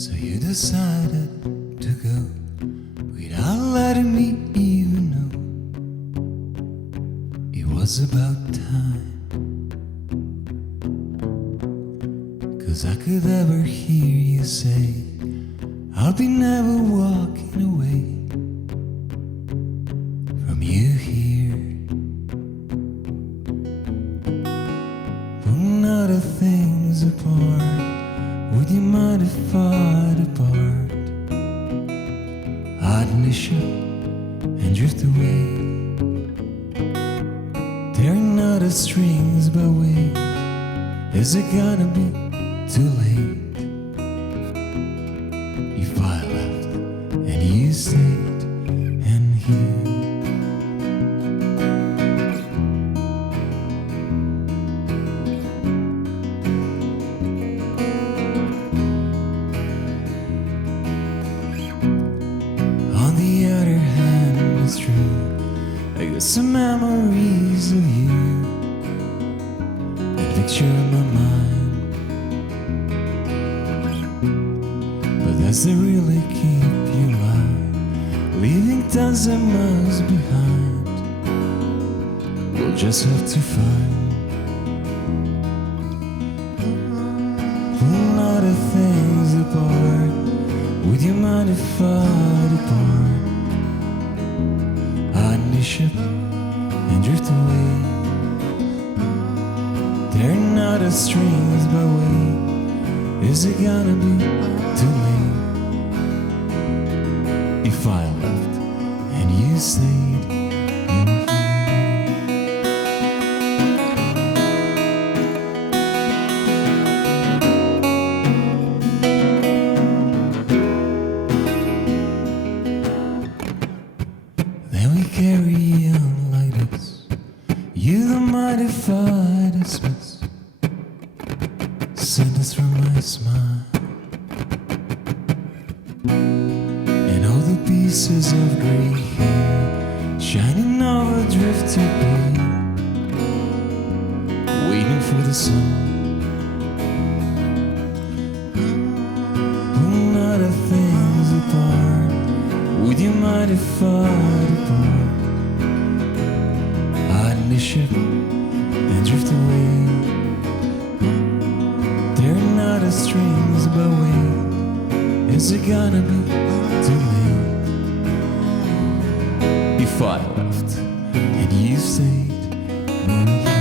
So you decided to go without letting me even know. It was about time, 'cause I could ever hear you say, I'll be never walking away from you here. Putting other things apart, would you mind if fought apart? I'd miss you and drift away, tearing out the strings, but wait, is it gonna be too late if I left and you stayed in here? On the other hand, it's true, I got some memories of you, a picture in my mind, but does it really keep you alive, leaving tons of miles behind? We'll just have to find, pulling all the things apart. Would you mind if fought apart? I'd miss you and drift away, tearing out the strings, but wait, is it gonna be too late if I left and you stayed in here? Then we carry on like this, you the mighty fight dismiss, send us from my smile, and all the pieces of gray hair shining over drifted bay, waiting for the sun. Pulling other things apart, would you mind if fought apart? I'd miss you and drift away, tearing out the strings, but wait, is it gonna be too late if I left and you stayed in here?